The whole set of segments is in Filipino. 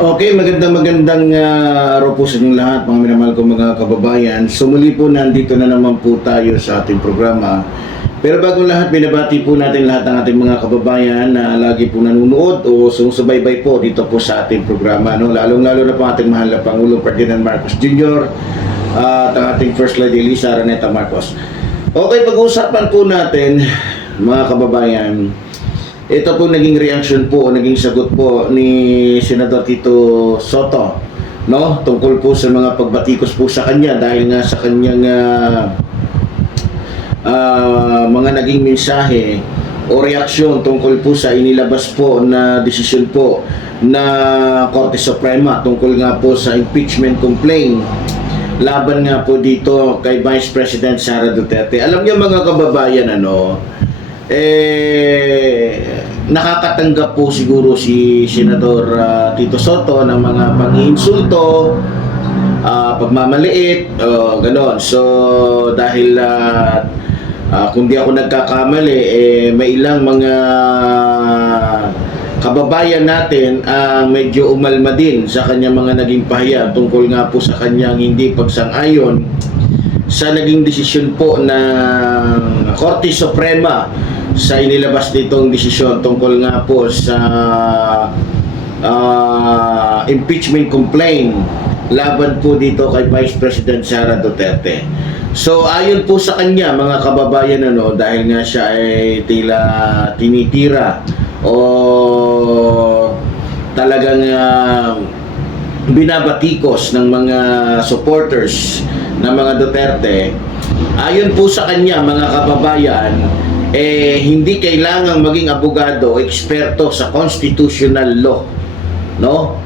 Okay, magandang araw po sa inyong lahat, mga minamahal kong mga kababayan. So muli po nandito na naman po tayo sa ating programa. Pero bago lahat, binabati po natin lahat ng ating mga kababayan na lagi po nanonood o sumusubaybay po dito po sa ating programa. No? Lalong-lalo na po ating mahal na Pangulong Ferdinand Marcos Jr. At ang ating First Lady Lisa Araneta Marcos. Okay, pag-uusapan po natin, mga kababayan, ito po naging reaction po o naging sagot po ni Senador Tito Soto, no? Tungkol po sa mga pagbatikos po sa kanya dahil nga sa kanyang mga naging mensahe o reaksyon tungkol po sa inilabas po na desisyon po na Korte Suprema tungkol nga po sa impeachment complaint laban nga po dito kay Vice President Sara Duterte. Alam niyo mga kababayan, nakakatanggap po siguro si Senador Tito Soto ng mga pang-iinsulto, pagmamaliit, ganon. So dahil kung di ako nagkakamali, may ilang mga kababayan natin medyo umalma din sa kanyang mga naging pahayag tungkol nga po sa kanyang hindi pagsang-ayon sa naging desisyon po ng Korte Suprema sa inilabas nitong desisyon tungkol nga po sa impeachment complaint laban po dito kay Vice President Sara Duterte. So ayon po sa kanya mga kababayan, dahil nga siya ay tila tinitira o talagang binabatikos ng mga supporters ng mga Duterte. Ayon po sa kanya mga kababayan, hindi kailangang maging abogado, eksperto sa constitutional law, no?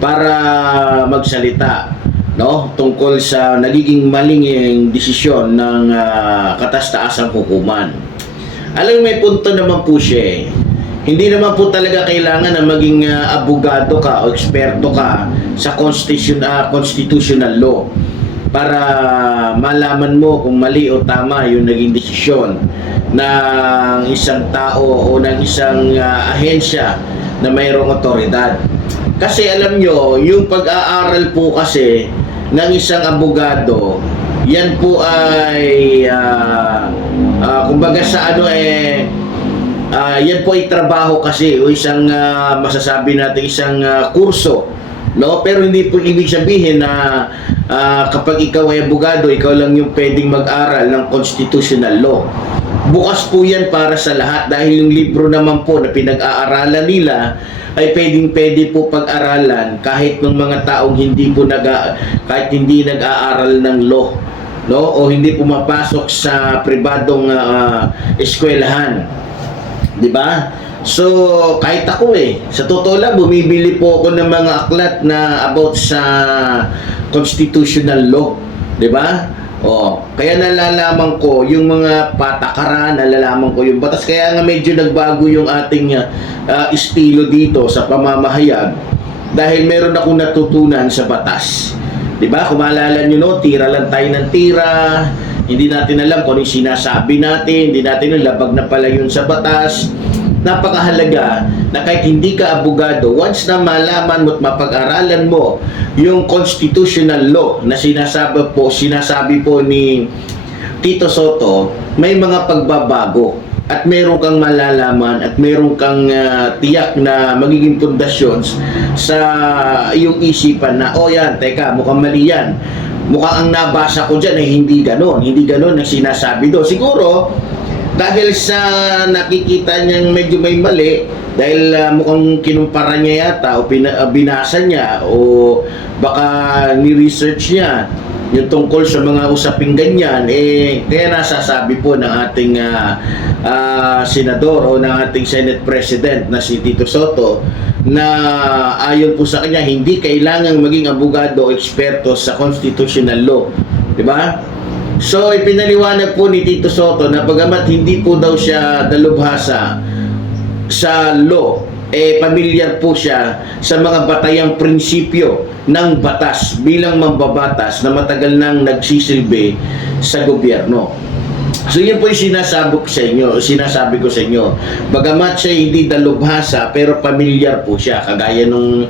Para magsalita, no? Tungkol sa nagiging maling desisyon ng kataas-taasang hukuman. Alam, may punto naman po siya. Hindi naman po talaga kailangan na maging abogado ka o eksperto ka sa constitutional law para malaman mo kung mali o tama yung naging desisyon ng isang tao o ng isang ahensya na mayroong otoridad. Kasi alam nyo, yung pag-aaral po kasi ng isang abogado, yan po ay kumbaga sa yan po ay trabaho kasi o isang masasabi natin isang kurso, no? Pero hindi po ibig sabihin na kapag ikaw ay abogado, ikaw lang yung pwedeng mag-aral ng constitutional law. Bukas po yan para sa lahat dahil yung libro naman po na pinag-aaralan nila ay pwedeng-pwede po pag-aralan kahit ng mga taong kahit hindi nag-aaral ng law, no? O hindi pumapasok sa pribadong eskwelahan. 'Di ba? So, kahit ako sa totoo lang, bumibili po ako ng mga aklat na about sa constitutional law. 'Di ba? Kaya nalalaman ko yung mga patakaran, nalalaman ko yung batas. Kaya nga medyo nagbago yung ating estilo dito sa pamamahayag dahil meron akong natutunan sa batas. 'Di ba? Kung maalala nyo, tira lang tayo ng tira. Hindi natin alam kung ano yung sinasabi natin, hindi natin alam, labag na pala yun sa batas. Napakahalaga na kahit hindi ka abogado, once na malaman mo at mapag-aralan mo yung constitutional law na sinasabi po ni Tito Soto, may mga pagbabago at meron kang malalaman at meron kang tiyak na magiging pundasyon sa iyong isipan na, yan, teka, mukhang mali yan. Mukhang ang nabasa ko dyan ay hindi ganon ang sinasabi doon. Siguro, dahil sa nakikita niyang medyo may mali, dahil mukhang kinumpara niya yata o binasa niya o baka ni-research niya yung tungkol sa mga usaping ganyan, kaya nasasabi po ng ating senador o ng ating Senate President na si Tito Soto na ayon po sa kanya, hindi kailangang maging abogado o eksperto sa constitutional law. Diba? So, ipinaliwanag po ni Tito Soto na bagamat hindi po daw siya dalubhasa sa law, pamilyar po siya sa mga batayang prinsipyo ng batas bilang mambabatas na matagal nang nagsisilbi sa gobyerno. So yun po yung sinasabi ko sa inyo. Bagamat siya hindi dalubhasa, pero pamilyar po siya. Kagaya nung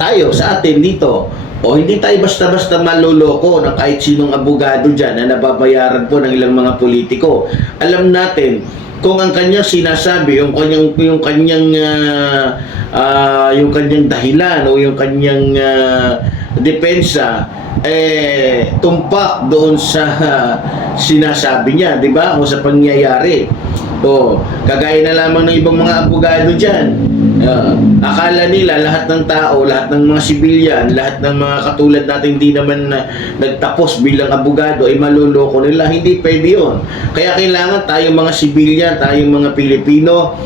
tayo sa atin dito. O hindi tayo basta-basta maloloko ng kahit sinong abogado dyan na nababayaran po ng ilang mga politiko. Alam natin kung ang kanyang sinasabi, yung kanyang dahilan o yung kanyang depensa tumpak doon sa sinasabi niya, di ba? O sa pangyayari. O, kagaya na lamang ng ibang mga abogado dyan. Akala nila lahat ng tao, lahat ng mga sibilyan, lahat ng mga katulad natin hindi naman nagtapos bilang abogado ay maluloko nila. Hindi pwede yun. Kaya kailangan tayong mga sibilyan, tayong mga Pilipino,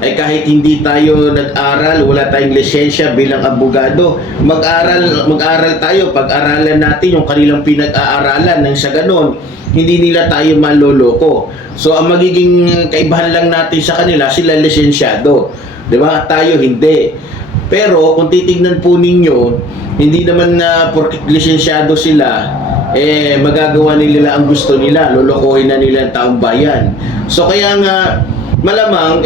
ay kahit hindi tayo nag-aral, wala tayong lisensya bilang abogado, mag-aral tayo, pag-aralan natin yung kanilang pinag-aaralan nang sa ganon, hindi nila tayo maloloko. So ang magiging kaibahan lang natin sa kanila, sila lisensyado, di ba? Tayo hindi. Pero kung titignan po ninyo, hindi naman na porket lisensyado sila, magagawa nila ang gusto nila, lolokohin na nila ang taong bayan. So kaya nga, malamang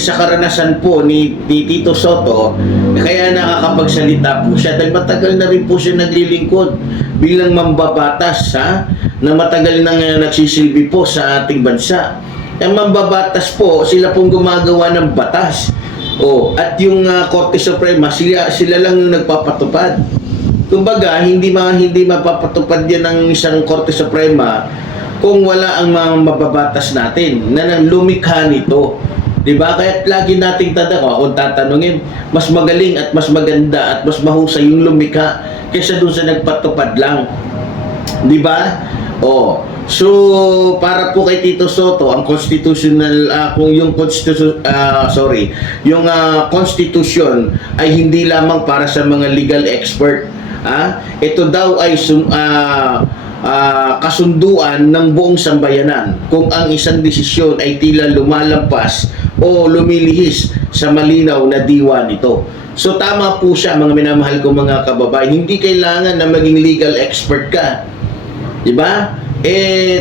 sa karanasan po ni Tito Sotto, kaya nakakapagsalita po siya dahil matagal na rin po siya naglilingkod bilang mambabatas, na matagal nang nagsisilbi po sa ating bansa. Ang mambabatas po, sila pong gumagawa ng batas. At yung Korte Suprema, sila lang yung nagpapatupad. Kumbaga, hindi mapapatupad yan ng isang Korte Suprema kung wala ang mga mababatas natin na nang lumikha nito. Diba? Kaya lagi nating tanda kung tatanungin, mas magaling at mas maganda at mas mahusay yung lumikha kaysa dun sa nagpatupad lang. Diba? So para po kay Tito Sotto, ang constitutional yung constitution ay hindi lamang para sa mga legal expert. Ito daw ay kasunduan ng buong sambayanan kung ang isang desisyon ay tila lumalampas o lumilihis sa malinaw na diwa nito. So tama po siya, mga minamahal ko mga kababayan, hindi kailangan na maging legal expert ka, di ba?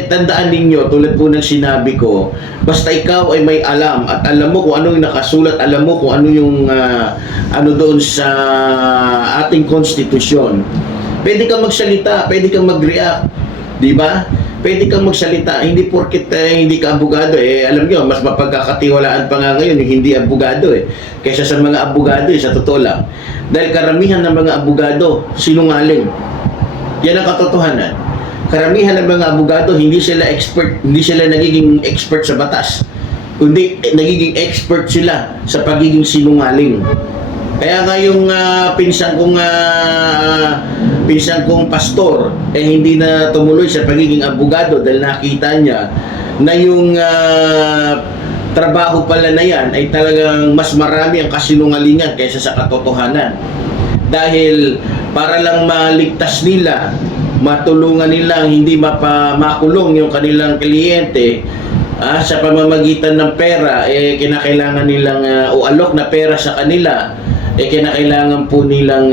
Tandaan ninyo, tulad po ng sinabi ko, basta ikaw ay may alam at alam mo kung ano yung nakasulat, alam mo kung ano yung doon sa ating konstitusyon, pwede kang magsalita, pwede kang mag-react, di ba? Pwede kang magsalita, hindi porket hindi ka abogado. Alam nyo, mas mapagkakatiwalaan pa nga ngayon yung hindi abogado kaysa sa mga abogado sa totoo lang. Dahil karamihan ng mga abogado, sinungaling. Yan ang katotohanan. Karamihan ng mga abogado, hindi sila nagiging expert sa batas, kundi nagiging expert sila sa pagiging sinungaling. Kaya nga yung pinsan kong pastor hindi na tumuloy sa pagiging abogado dahil nakita niya na yung trabaho pala na yan ay talagang mas marami ang kasinungalingan kaysa sa katotohanan. Dahil para lang maligtas nila, matulungan nilang hindi makulong yung kanilang kliyente sa pamamagitan ng pera, kinakailangan nilang alok na pera sa kanila, kinakailangan po nilang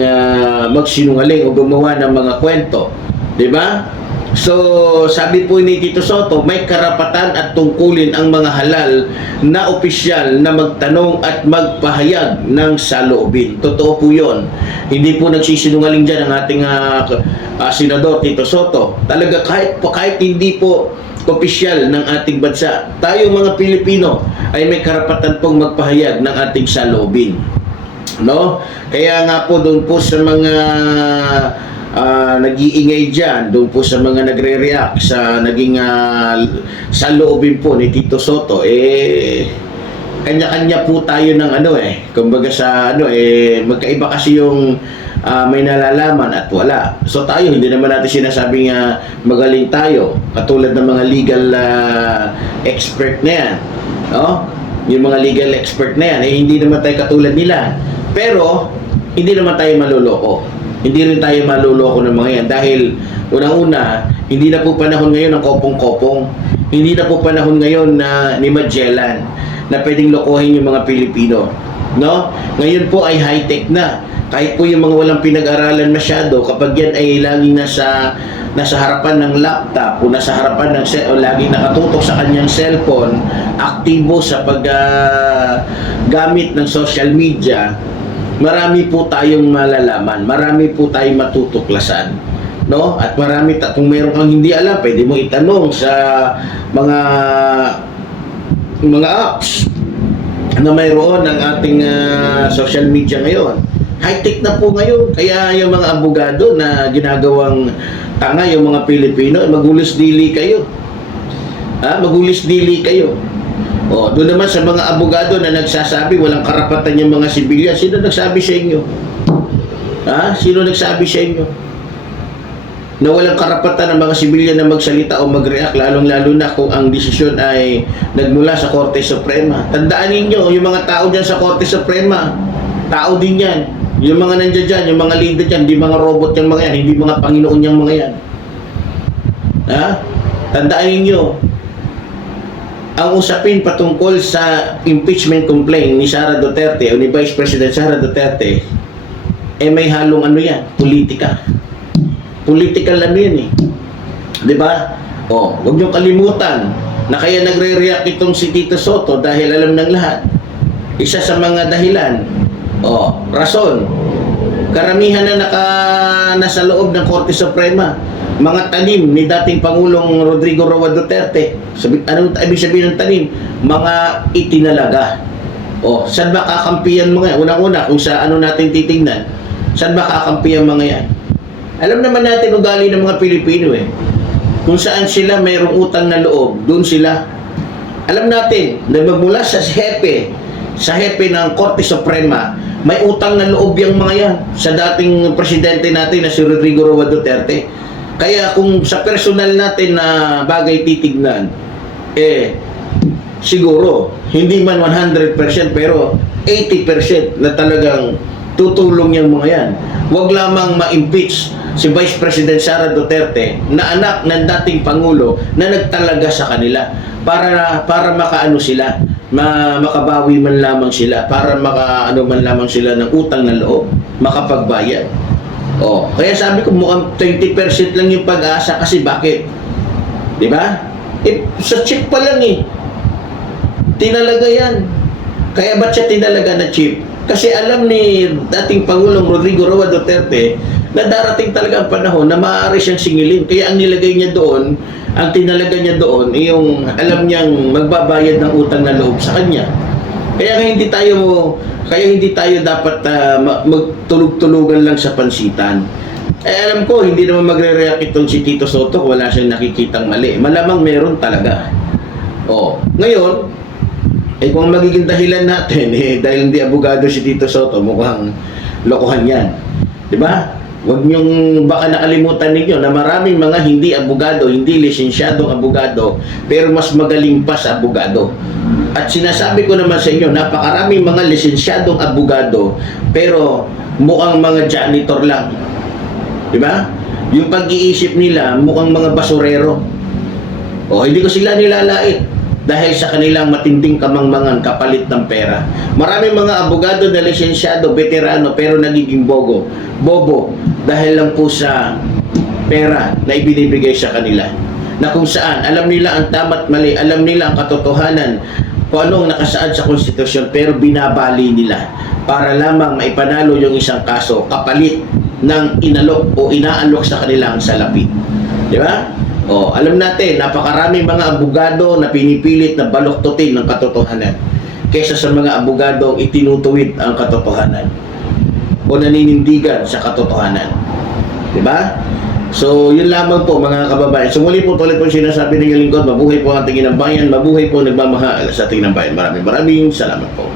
magsinungaling o gumawa ng mga kwento, di ba? So sabi po ni Tito Sotto, may karapatan at tungkulin ang mga halal na opisyal na magtanong at magpahayag ng saloobin. Totoo po yun. Hindi po nagsisinungaling dyan ang ating senador Tito Sotto. Talaga kahit hindi po opisyal ng ating bansa, tayo mga Pilipino ay may karapatan pong magpahayag ng ating saloobin. No? Kaya nga po doon po sa mga nag-iingay dyan, doon po sa mga nagre-react sa naging saloobin po ni Tito Sotto, kanya-kanya po tayo ng kumbaga sa magkaiba kasi yung may nalalaman at wala. So tayo, hindi naman natin sinasabing magaling tayo, katulad ng mga legal expert na yan, no? Yung mga legal expert na yan, hindi naman tayo katulad nila. Pero hindi naman tayo maluloko. Hindi rin tayo maluloko ng mga yan dahil unang-una, hindi na po panahon ngayon ng kopong-kopong. Hindi na po panahon ngayon ni Magellan na pwedeng lokohin yung mga Pilipino. No? Ngayon po ay high-tech na. Kahit po yung mga walang pinag-aralan masyado, kapag yan ay laging nasa harapan ng laptop o nasa harapan ng o laging nakatutok sa kanyang cellphone, aktibo sa gamit ng social media, marami po tayong malalaman, marami po tayong matutuklasan, no? At marami kung mayroon kang hindi alam, pwede mo itanong sa mga apps na mayroon ng ating social media ngayon. High-tech na po ngayon, kaya yung mga abogado na ginagawang tanga yung mga Pilipino, magulis dili kayo. Magulis dili kayo. Doon naman sa mga abogado na nagsasabi walang karapatan yung mga sibilyan, sino nagsabi sa inyo? Sino nagsabi sa inyo? Na walang karapatan ng mga sibilyan na magsalita o mag-react, lalong-lalo na kung ang desisyon ay nagmula sa Korte Suprema. Tandaan ninyo, yung mga tao dyan sa Korte Suprema, tao din yan. Yung mga nandiyan dyan, yung mga leader dyan, hindi mga robot yung mga yan, hindi mga Panginoon yung mga yan. Tandaan ninyo, ang usapin patungkol sa impeachment complaint ni Sara Duterte o ni Vice President Sara Duterte, may halong politika. Political yan Di ba? Huwag niyong kalimutan na kaya nagre-react itong si Tito Sotto dahil alam ng lahat. Isa sa mga dahilan, rason, karamihan na nasa loob ng Korte Suprema, mga tanim ni dating Pangulong Rodrigo Roa Duterte. Anong ibig sabihin ng tanim? Mga itinalaga. Saan ba kakampihan mga yan? Unang-una, kung sa natin titingnan, saan ba kakampihan mga yan? Alam naman natin ugali ng mga Pilipino Kung saan sila mayroong utang na loob, doon sila. Alam natin na magmula sa hepe ng Korte Suprema, may utang na loob yung mga yan sa dating presidente natin na si Rodrigo Roa Duterte. Kaya kung sa personal natin na bagay titignan, siguro, hindi man 100% pero 80% na talagang tutulong yung mga yan. Huwag lamang ma-impeach si Vice President Sara Duterte na anak ng dating Pangulo na nagtalaga sa kanila para makaano sila, makabawi man lamang sila, para makaano man lamang sila ng utang na loob, makapagbayad. Kaya sabi ko mukhang 20% lang yung pag-asa kasi bakit? Di ba? Sa chip pa lang tinalaga yan. Kaya ba't siya tinalaga na chip? Kasi alam ni dating Pangulong Rodrigo Roa Duterte na darating talaga ang panahon na maaari siyang singilin. Kaya ang nilagay niya doon, ang tinalaga niya doon, yung alam niyang magbabayad ng utang na loob sa kanya. Kaya hindi tayo dapat magtulog-tulugan lang sa pansitan. Alam ko, hindi naman magre-react itong si Tito Sotto kung wala siyang nakikitang mali. Malamang meron talaga. Ngayon, kung magiging dahilan natin, dahil hindi abogado si Tito Sotto, mukhang lokohan yan. Di ba? Huwag niyong baka nakalimutan ninyo na maraming mga hindi abogado, hindi lisensyadong abogado, pero mas magaling pa sa abogado. At sinasabi ko naman sa inyo, napakaraming mga lisensyadong abogado, pero mukhang mga janitor lang. Di ba? Yung pag-iisip nila, mukhang mga basurero. Hindi ko sila nilalait dahil sa kanilang matinding kamangmangan kapalit ng pera. Maraming mga abogado na lisensyado, veterano, pero nagiging bobo dahil lang po sa pera na ibinibigay sa kanila. Na kung saan, alam nila ang tama't mali, alam nila ang katotohanan, kung anong nakasaad sa konstitusyon, pero binabali nila para lamang maipanalo yung isang kaso kapalit ng inalok o inaalok sa kanilang salapi. Di ba? Alam natin, napakaraming mga abogado na pinipilit na baluktutin ng katotohanan kaysa sa mga abogadong itinutuwid ang katotohanan o naninindigan sa katotohanan. Diba? So, yun lamang po mga kababayan. So, muli po tuloy po sinasabi ng lingkod, mabuhay po ang ating inang bayan, mabuhay po nagmamahal sa ating inang bayan. Maraming salamat po.